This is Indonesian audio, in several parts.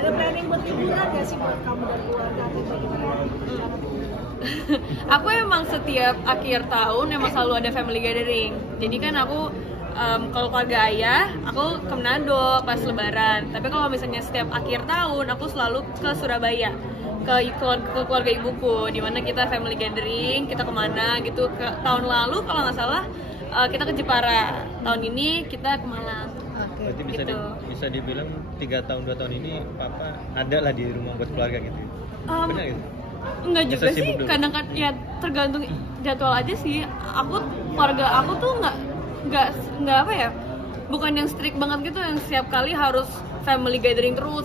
Ada planning buat liburan nggak sih buat kamu dan keluarga atau bagaimana? Aku emang setiap akhir tahun emang selalu ada family gathering. Jadi kan aku kalau keluarga ayah, aku ke Manado pas Lebaran. Tapi kalau misalnya setiap akhir tahun, aku selalu ke Surabaya, ke keluarga ibuku, di mana kita family gathering, kita kemana gitu. Tahun lalu kalau nggak salah kita ke Jepara. Tahun ini kita ke Malang. Berarti bisa gitu. bisa dibilang 3 tahun 2 tahun ini papa ada lah di rumah buat keluarga gitu. Benar gitu? Enggak juga Biasa sih, sibuk dulu. kadang-kadang ya tergantung jadwal aja sih. Keluarga aku tuh nggak apa ya, bukan yang strict banget gitu yang setiap kali harus family gathering terus.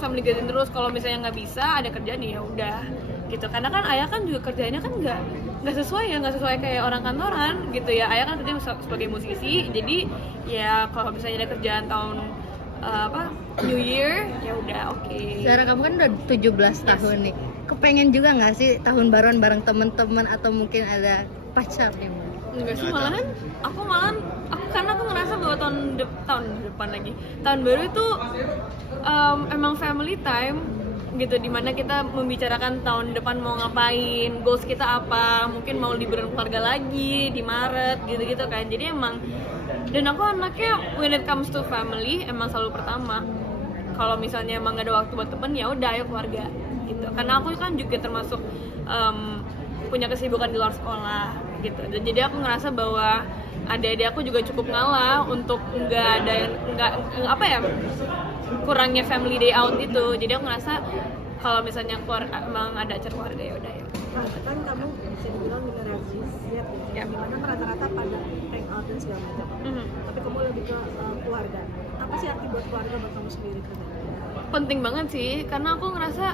Kalau misalnya nggak bisa ada kerjaan ya udah gitu. Karena kan ayah kan juga kerjanya kan nggak sesuai kayak orang kantoran gitu ya. Ayah kan kerja sebagai musisi, jadi ya kalau misalnya ada kerjaan tahun New Year ya udah oke. Secara kamu kan udah 17 tahun nih. Kepengen juga nggak sih tahun baruan bareng teman-teman atau mungkin ada pacar nih? Enggak sih, karena aku ngerasa bahwa tahun depan lagi, tahun baru itu emang family time gitu, dimana kita membicarakan tahun depan mau ngapain, goals kita apa, mungkin mau liburan keluarga lagi di Maret gitu kan. Jadi emang, dan aku anaknya when it comes to family emang selalu pertama. Kalau misalnya emang gak ada waktu buat temen, ya udah ayo keluarga gitu. Karena aku kan juga termasuk punya kesibukan di luar sekolah gitu. Dan jadi aku ngerasa bahwa adik-adik aku juga cukup ngalah untuk kurangnya family day out itu. Jadi aku ngerasa kalau misalnya emang ada acara keluarga ya udah ya. Nah, kan kamu bisa dibilang generasi Z ya, dimana rata-rata pada hang out dan segala macam. Tapi kamu lebih ke keluarga. Apa sih arti buat keluarga buat kamu sendiri? Penting banget sih, karena aku ngerasa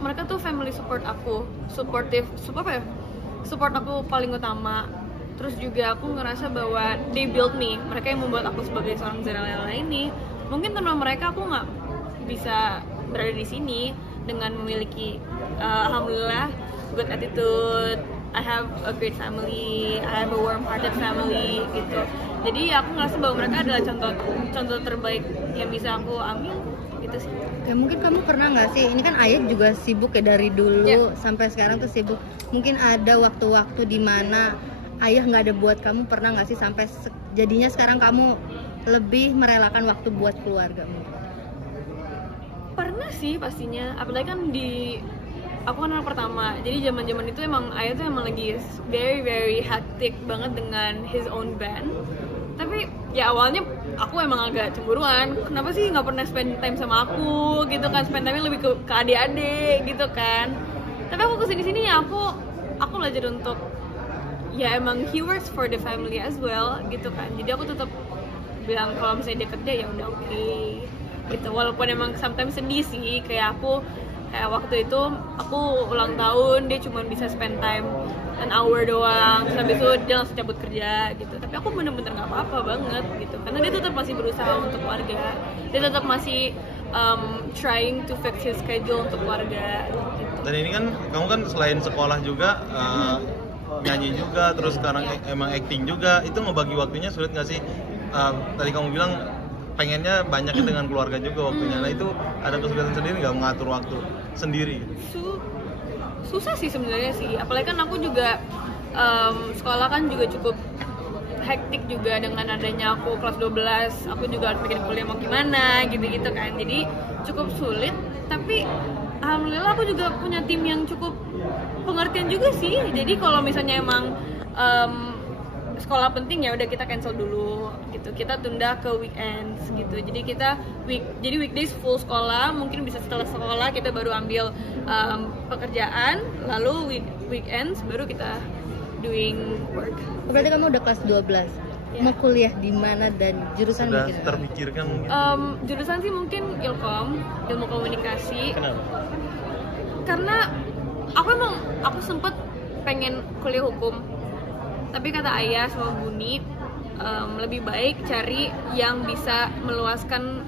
mereka tuh family support aku, support aku paling utama. Terus juga aku ngerasa bahwa they build me, mereka yang membuat aku sebagai seorang Zarela ini. Mungkin tanpa mereka aku nggak bisa berada di sini dengan memiliki alhamdulillah good attitude. I have a great family, I have a warm-hearted family gitu. Jadi aku ngerasa bahwa mereka adalah contoh terbaik yang bisa aku ambil gitu sih. Ya mungkin kamu pernah nggak sih, ini kan ayah juga sibuk ya dari dulu sampai sekarang tuh sibuk. Mungkin ada waktu-waktu di mana ayah nggak ada buat kamu, pernah nggak sih sampai jadinya sekarang kamu lebih merelakan waktu buat keluargamu? Pernah sih pastinya, apalagi kan aku kan anak pertama, jadi zaman itu emang ayah tuh emang lagi very very hectic banget dengan his own band. Tapi ya awalnya aku emang agak cemburuan, kenapa sih nggak pernah spend time sama aku gitu kan, spend time lebih ke adik-adik gitu kan. Tapi aku kesini ya aku belajar untuk ya emang he works for the family as well gitu kan. Jadi aku tetap bilang kalau misalnya dia kerja ya udah oke gitu, walaupun emang sometimes sedih sih, kayak waktu itu aku ulang tahun dia cuma bisa spend time an hour doang, terus habis itu dia langsung cabut kerja gitu. Tapi aku bener-bener nggak apa-apa banget gitu, karena dia tetap masih berusaha untuk keluarga, dia tetap masih trying to fix his schedule untuk keluarga gitu. Dan ini kan kamu kan selain sekolah juga nyanyi juga, terus sekarang emang acting juga, itu ngebagi waktunya sulit nggak sih? Tadi kamu bilang pengennya banyaknya dengan keluarga juga waktunya. Nah itu ada kesulitan sendiri nggak mengatur waktu sendiri? Susah sih sebenarnya sih, apalagi kan aku juga sekolah kan juga cukup hektik juga dengan adanya aku kelas 12, aku juga harus bikin kuliah mau gimana gitu-gitu kan, jadi cukup sulit. Tapi alhamdulillah aku juga punya tim yang cukup pengertian juga sih, jadi kalau misalnya emang sekolah penting ya udah kita cancel dulu gitu, kita tunda ke weekends gitu. Jadi jadi weekdays full sekolah, mungkin bisa setelah sekolah kita baru ambil pekerjaan, lalu weekends baru kita doing work. Berarti kamu udah kelas 12. Mau kuliah di mana dan jurusan Sudah mungkin? terpikirkan mungkin? Jurusan sih mungkin Ilkom, ilmu komunikasi. Kenapa? Karena aku sempet pengen kuliah hukum, tapi kata ayah sama Buni lebih baik cari yang bisa meluaskan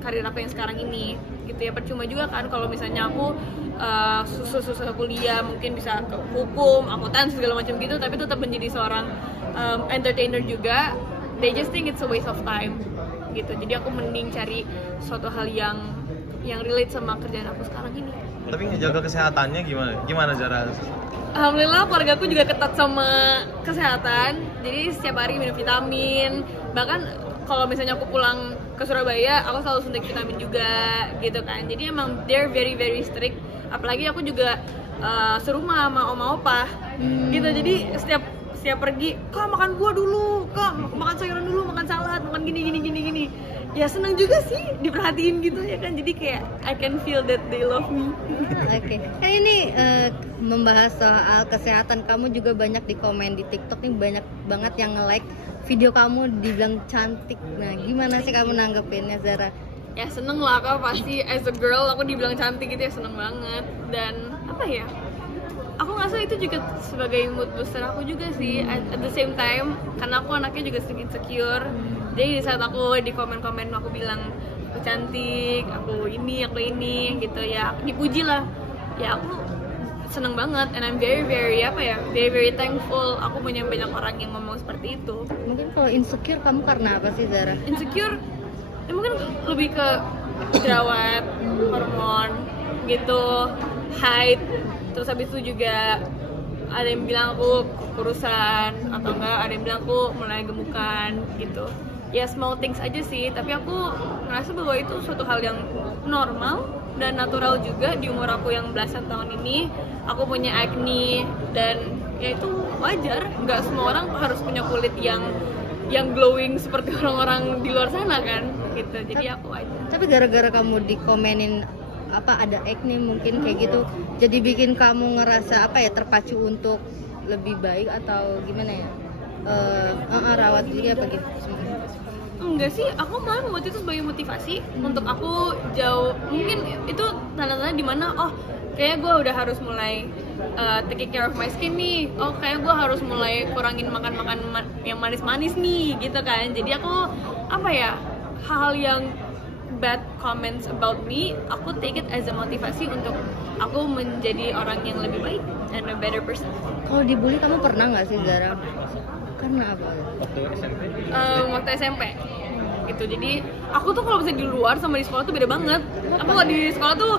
karir aku yang sekarang ini gitu ya. Percuma juga kan kalau misalnya aku susah kuliah, mungkin bisa ke hukum, akuntansi segala macam gitu, tapi tetap menjadi seorang entertainer juga. They just think it's a waste of time gitu. Jadi aku mending cari suatu hal yang yang relate sama kerjaan aku sekarang ini. Tapi ngejaga kesehatannya gimana Zara? Alhamdulillah keluarga aku juga ketat sama kesehatan, jadi setiap hari minum vitamin. Bahkan kalau misalnya aku pulang ke Surabaya, aku selalu suntik vitamin juga gitu kan. Jadi emang they're very very strict. Apalagi aku juga serumah sama oma opa gitu. Jadi setiap pergi, kak makan buah dulu, kak makan sayuran dulu, makan salad, makan gini. Ya seneng juga sih diperhatiin gitu ya kan. Jadi kayak I can feel that they love me. Oke. Kan ini membahas soal kesehatan, kamu juga banyak di komen di TikTok nih, banyak banget yang nge-like video kamu dibilang cantik. Nah, gimana sih kamu nanggepinnya, Zara? Ya seneng lah, kak pasti as a girl aku dibilang cantik gitu ya, seneng banget. Dan apa ya, aku ngerasa itu juga sebagai mood booster aku juga sih. At the same time, karena aku anaknya juga sedikit insecure, jadi di saat aku di komen-komen aku bilang aku cantik, aku ini gitu ya, aku dipuji lah, ya aku seneng banget. And I'm very very very thankful aku punya banyak orang yang ngomong seperti itu. Mungkin kalau insecure kamu karena apa sih, Zara? Insecure ya mungkin lebih ke jerawat, hormon gitu, height, terus habis itu juga ada yang bilang aku kurusan atau enggak, ada yang bilang aku mulai gemukan gitu. Ya small things aja sih, tapi aku ngerasa bahwa itu suatu hal yang normal dan natural juga di umur aku yang belasan tahun ini. Aku punya acne dan ya itu wajar, nggak semua orang harus punya kulit yang glowing seperti orang-orang di luar sana kan gitu. Jadi aku wajar. Tapi gara-gara kamu dikomenin ada acne mungkin kayak gitu, jadi bikin kamu ngerasa terpacu untuk lebih baik atau gimana ya? Rawat diri apa gitu? Enggak sih, aku malah membuat itu sebagai motivasi untuk aku jauh. Mungkin itu tanda-tanda dimana kayaknya gue udah harus mulai taking care of my skin nih. Kayaknya gue harus mulai kurangin makan yang manis-manis nih gitu kan. Jadi aku hal yang bad comments about me, aku take it as a motivasi untuk aku menjadi orang yang lebih baik and a better person. Kalau dibully kamu pernah nggak sih, Zara? Karena apa? Waktu SMP? Waktu SMP gitu. Jadi aku tuh kalau misalnya di luar sama di sekolah tuh beda banget. Aku kalau di sekolah tuh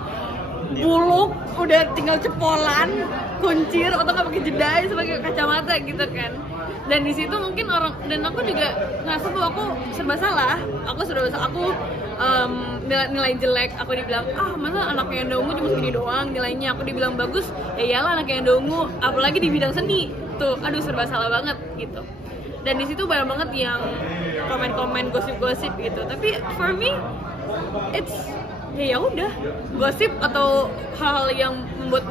buluk, udah tinggal cepolan, kuncir, atau nggak pakai jedai sebagai kacamata gitu kan. Dan di situ mungkin dan aku juga ngerasa bahwa aku serba salah. Aku nilai jelek, aku dibilang masa anaknya yang ungu cuma segini doang nilainya. Aku dibilang bagus, ya iyalah anaknya yang ungu, apalagi di bidang seni tuh, aduh serba salah banget gitu. Dan di situ banyak banget yang komen-komen gosip-gosip gitu. Tapi for me it's ya udah, gosip atau hal-hal yang membuat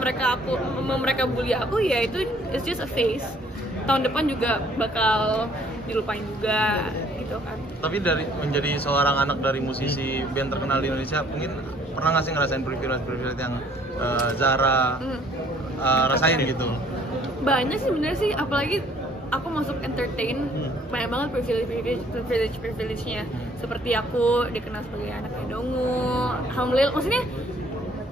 mereka bully aku, ya itu it's just a phase. Tahun depan juga bakal dilupain juga gitu kan. Tapi dari menjadi seorang anak dari musisi band terkenal di Indonesia, mungkin pernah nggak sih ngerasain privilege yang Zara rasain gitu? Banyak sih sebenarnya sih, apalagi aku masuk entertain, banyak banget privilege-nya. Seperti aku dikenal sebagai anak yang dongu. Alhamdulillah, maksudnya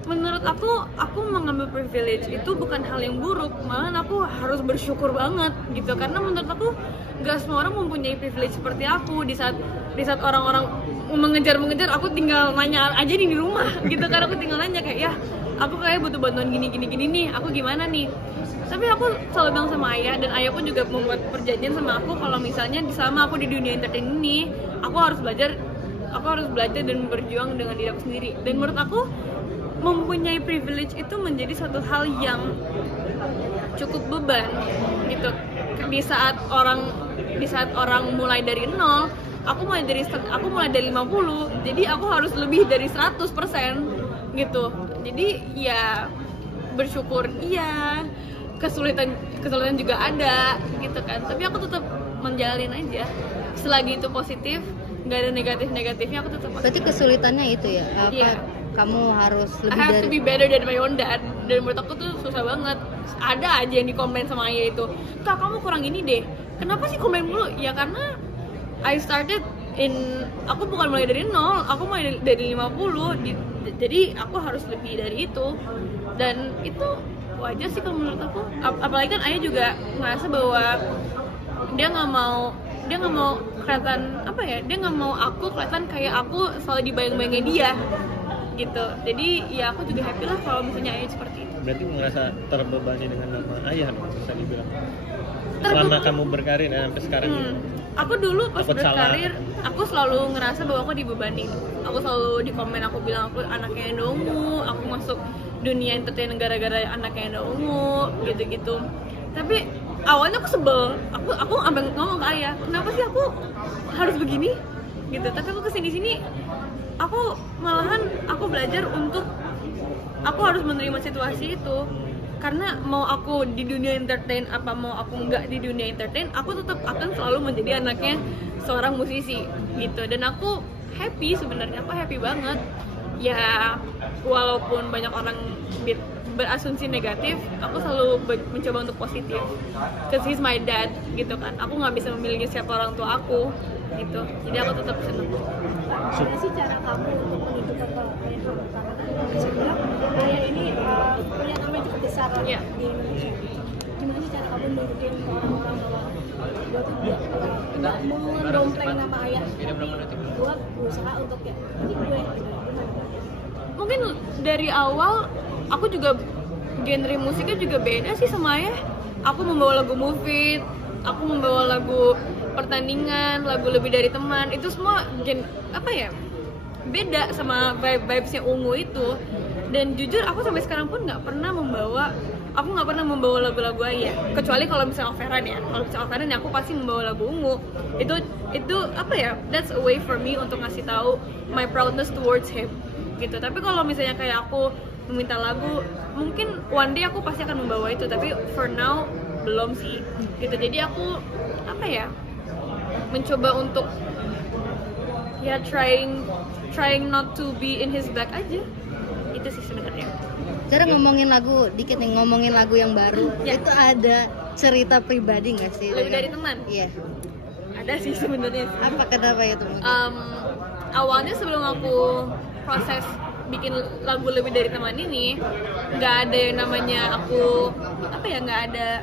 menurut aku mengambil privilege itu bukan hal yang buruk, malah aku harus bersyukur banget gitu. Karena menurut aku gak semua orang mempunyai privilege seperti aku. Di saat orang-orang mengejar, aku tinggal nanya aja di rumah gitu. Karena aku tinggal nanya kayak, ya aku kayak butuh bantuan gini nih, aku gimana nih. Tapi aku selalu bilang sama ayah, dan ayah pun juga membuat perjanjian sama aku kalau misalnya selama aku di dunia entertain ini, aku harus belajar dan berjuang dengan diri aku sendiri. Dan menurut aku mempunyai privilege itu menjadi satu hal yang cukup beban gitu. Di saat orang mulai dari nol, aku mulai dari 50, jadi aku harus lebih dari 100% gitu. Jadi ya bersyukur iya, kesulitan juga ada gitu kan. Tapi aku tetap menjalanin aja. Selagi itu positif, nggak ada negatifnya, aku tetap. Berarti kesulitannya itu ya? Iya. Kamu harus lebih I have to be better than my own dad. Dan menurut aku tuh susah banget. Ada aja yang dikomplain sama ayah itu, kak kamu kurang ini deh. Kenapa sih komen mulu? Ya karena aku bukan mulai dari nol, aku mulai dari 50. Jadi aku harus lebih dari itu. Dan itu wajar sih kalau menurut aku. Apalagi kan ayah juga ngerasa bahwa dia nggak mau kelihatan dia nggak mau aku kelihatan kayak aku selalu dibayang-bayangin dia gitu. Jadi ya aku juga happy lah kalau misalnya ayah seperti itu. Berarti ngerasa terbebani dengan nama ayah dong, bisa dibilang. Selama kamu berkarir sampai sekarang gitu. Aku dulu pas Takut berkarir, aku selalu ngerasa bahwa aku dibebani. Aku selalu di komen, aku bilang aku anaknya yang ungu, aku masuk dunia entertain gara-gara anaknya yang ungu, gitu-gitu. Tapi awalnya aku sebel, aku sampai ngomong ke ayah, kenapa sih aku harus begini? Gitu. Tapi aku kesini-sini, aku malahan aku belajar untuk aku harus menerima situasi itu. Karena mau aku di dunia entertain apa mau aku nggak di dunia entertain, aku tetap akan selalu menjadi anaknya seorang musisi gitu. Dan aku happy sebenarnya, aku happy banget. Ya walaupun banyak orang berasumsi negatif, aku selalu mencoba untuk positif. Cause he's my dad gitu kan. Aku nggak bisa memiliki siapa orang tua aku gitu. Jadi aku tetap seneng. Gimana sih cara kamu untuk menunjukkan ke ayah kamu? Karena bisa bilang ayah ini punya nama yang cukup besar di Indonesia. Gimana sih cara kamu menunjukin ke orang-orang bahwa gue tuh nggak mendompleng nama ayah, tapi gue berusaha untuk ya ini gue gitu. Mungkin dari awal aku juga genre musiknya juga beda sih sama ayah. Aku membawa lagu Move It, aku membawa lagu pertandingan, lagu lebih dari teman, itu semua beda sama vibesnya ungu itu. Dan jujur aku sampai sekarang pun nggak pernah membawa lagu-lagu ayah, kecuali kalau misalnya Overan ya. Kalau misalnya Overan ya aku pasti membawa lagu ungu. Itu that's a way for me untuk ngasih tahu my proudness towards him gitu. Tapi kalau misalnya kayak aku meminta lagu, mungkin one day aku pasti akan membawa itu, tapi for now belum sih gitu. Jadi aku mencoba untuk ya trying not to be in his back aja, itu sih sebenarnya. Sekarang ngomongin lagu dikit nih, ngomongin lagu yang baru, itu ada cerita pribadi nggak sih? Lebih dari teman? Iya. Ada sih sebenarnya. Apa kenapa itu? Awalnya sebelum aku proses bikin lagu lebih dari teman ini, nggak ada yang namanya aku nggak ada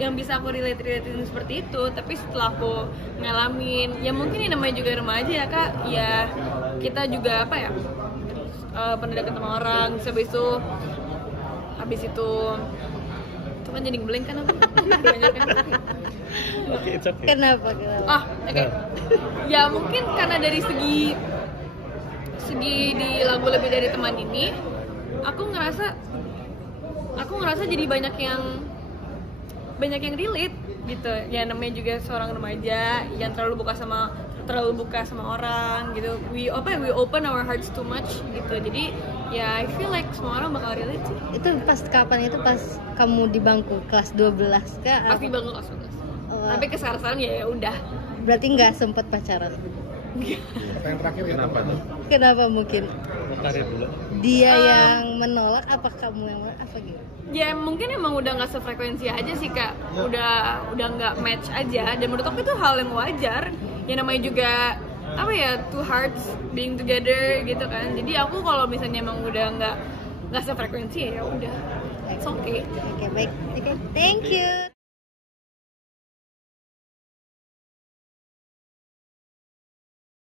yang bisa aku relatein seperti itu. Tapi setelah aku ngalamin, ya mungkin ini namanya juga remaja ya kak, ya kita juga pernah deket sama orang, habis itu kan jadi ngeblank kan aku. Okay, it's okay. Kenapa? Oke. Ya mungkin karena dari segi di lagu lebih dari teman ini, aku ngerasa jadi banyak yang relate gitu. Ya namanya juga seorang remaja yang terlalu buka sama orang gitu. We open our hearts too much gitu. Jadi ya I feel like semua orang bakal relate sih. Itu pas kapan? Itu pas kamu di bangku kelas 12 kah? Pasti banget kelas 12. Tapi kesalahan ya udah. Berarti nggak sempet pacaran? Pertanyaan terakhir kenapa tuh? Kenapa mungkin? Karir dulu. Dia yang menolak apa kamu yang menolak apa gitu? Ya mungkin emang udah nggak sefrekuensi aja sih kak, udah nggak match aja. Dan menurut aku itu hal yang wajar. Yang namanya juga two hearts being together gitu kan. Jadi aku kalau misalnya emang udah nggak sefrekuensi ya udah, it's okay. Oke, baik. Thank you.